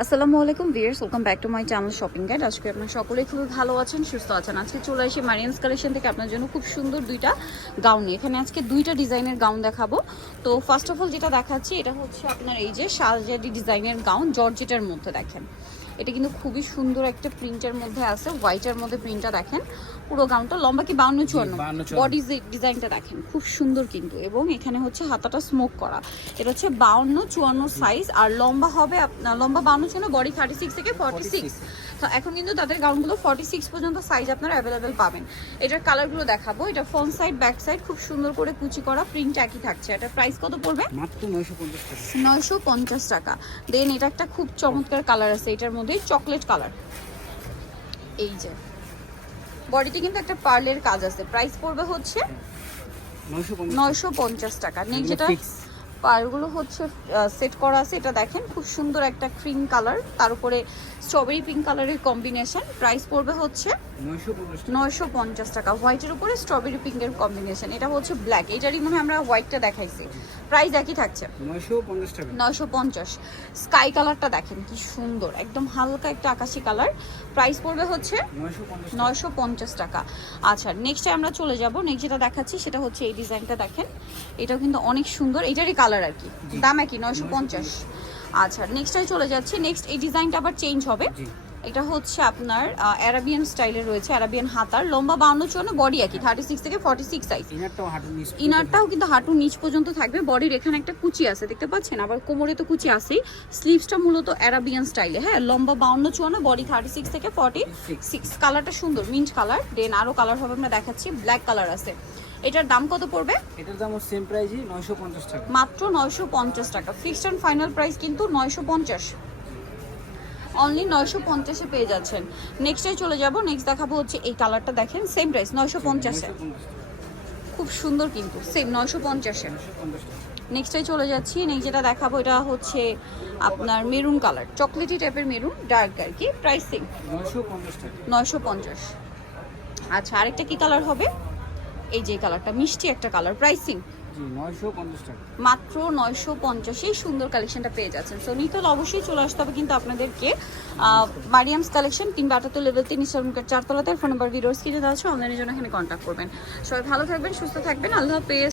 আসসালামু আলাইকুম viewers welcome back to my channel shopping guide. আজকে আপনার সকলেই খুবই ভালো আছেন, সুস্থ আছেন। আজকে চলে এসে মারিয়ান্স কালেকশন থেকে আপনার জন্য খুব সুন্দর দুইটা গাউন এখানে আজকে দুইটা ডিজাইনের গাউন দেখাবো। তো ফার্স্ট অফ অল যেটা দেখাচ্ছি, এটা হচ্ছে আপনার এই যে শালজাদি ডিজাইনের গাউন, জর্জেটের মধ্যে দেখেন। এটা কিন্তু খুবই সুন্দর একটা প্রিন্টের মধ্যে আছে। হোয়াইটের মধ্যে প্রিন্টটা দেখেন। পুরো গাউনটা লম্বা কি বাউন্ন চুয়ান্ন? 52 বডি ডিজাইনটা দেখেন। খুব সুন্দর কিন্তু। এবং এখানে হচ্ছে হাতাটা স্মোক করা। এটা হচ্ছে বাউন্ন চুয়ান্ন সাইজ আর লম্বা হবে আপনার লম্বা বাউন্ন চুয়ান্ন বডি থার্টি সিক্স থেকে ফর্টি সিক্স তো এখন কিন্তু তাদের গাউনগুলো ফর্টি সিক্স পর্যন্ত সাইজ আপনারা অ্যাভেলেবেল পাবেন। এটার কালারগুলো দেখাবো। এটা ফ্রন্ট সাইড ব্যাক সাইড খুব সুন্দর করে কুচি করা প্রিন্ট একই থাকছে। এটা প্রাইস কত পড়বে? মাত্র নয়শো পঞ্চাশ টাকা। দেন এটা একটা খুব চমৎকার কালার আছে। এটার মধ্যে চকলেট কালার। এই যে। বডিতে কিন্তু একটা পার্লের কাজ আছে। প্রাইস পড়বে হচ্ছে নয়শো পঞ্চাশ। টাকা। নেই যেটা। পারগুলো হচ্ছে সেট করা আছে এটা দেখেন খুব সুন্দর একটা ক্রিম কালার তার উপরে স্ট্রবেরি পিঙ্ক কালারের কম্বিনেশন প্রাইস পড়বে হচ্ছে নয়শো পঞ্চাশ টাকা। নয়শো পঞ্চাশ টাকা। হোয়াইটের উপরে স্ট্রবেরি পিঙ্কের কম্বিনেশন এটা হচ্ছে ব্ল্যাক এটারই মনে হয় আমরা হোয়াইটটা দেখাইছি। প্রাইস একই থাকছে। নয়শো পঞ্চাশ স্কাই কালারটা দেখেন কি সুন্দর। একদম হালকা একটা আকাশি কালার। প্রাইস পড়বে হচ্ছে নয়শো পঞ্চাশ টাকা। আচ্ছা নেক্সটে আমরা চলে যাব। নেক্সট যেটা দেখাচ্ছি সেটা হচ্ছে এই ডিজাইনটা দেখেন। এটাও কিন্তু অনেক সুন্দর। এটারই কালার আর কি। দাম একই নয়শো পঞ্চাশ। আচ্ছা নেক্সটটাই চলে যাচ্ছি। নেক্সট এই ডিজাইনটা আবার চেঞ্জ হবে। এটা হচ্ছে আপনার অ্যারাবিয়ান স্টাইলে রয়েছে অ্যারাবিয়ান হাতার লম্বা বাউন্ন চুয়ান্ন বডি একই থার্টি সিক্স থেকে ফর্টি সিক্স সাইজ ইনারটাও হাঁটু নিচ ইনারটাও কিন্তু হাঁটুর নিচ পর্যন্ত থাকবে বডির এখানে একটা কুচি আছে দেখতে পাচ্ছেন? আবার কোমরে তো কুচি আছেই স্লিভসটা মূলত অ্যারাবিয়ান স্টাইলে হ্যাঁ? লম্বা বাউন্ন চুয়ান্ন বডি থার্টি সিক্স থেকে ফর্টি সিক্স কালারটা সুন্দর মিন্ট কালার দেন আরও কালার হবে আমরা দেখাচ্ছি ব্ল্যাক কালার আছে। এটার দাম কত পড়বে? এটার দাম সেম প্রাইসই নয়শো পঞ্চাশ টাকা। মাত্র নয়শো পঞ্চাশ টাকা। ফিক্সড অ্যান্ড ফাইনাল প্রাইস কিন্তু নয়শো পঞ্চাশ। অনলি নয়শো পঞ্চাশে পেয়ে যাচ্ছেন। নেক্সটে চলে যাব। নেক্সট দেখাবো হচ্ছে এই কালারটা দেখেন সেম প্রাইস নয়শো পঞ্চাশে। খুব সুন্দর কিন্তু সেম নয়শো পঞ্চাশে। নেক্সটে চলে যাচ্ছি। নেক্সট যেটা দেখাবো এটা হচ্ছে আপনার মেরুন কালার চকলেটি টাইপের মেরুন ডার্ক আর কি প্রাইসিং টাকা। নয়শো পঞ্চাশ। আচ্ছা আরেকটা কি কালার হবে? এই যে কালারটা মিষ্টি একটা কালার প্রাইসিং মাত্র নয়শো পঞ্চাশে সুন্দর কালেকশনটা পেয়ে যাচ্ছেন। সো নিতল অবশ্যই চলে আসতে হবে কিন্তু আপনাদেরকে। মারিয়ামস কালেকশন কিংবা আটাত্তর লেভেল তিন ইসলামকের চারতলাতে। ফোন নাম্বার ভিডিও দেওয়া আছে অনলাইনের জন্য এখানে কন্ট্যাক্ট করবেন। সবাই ভালো থাকবেন, সুস্থ থাকবেন। আল্লাহ হাফেজ।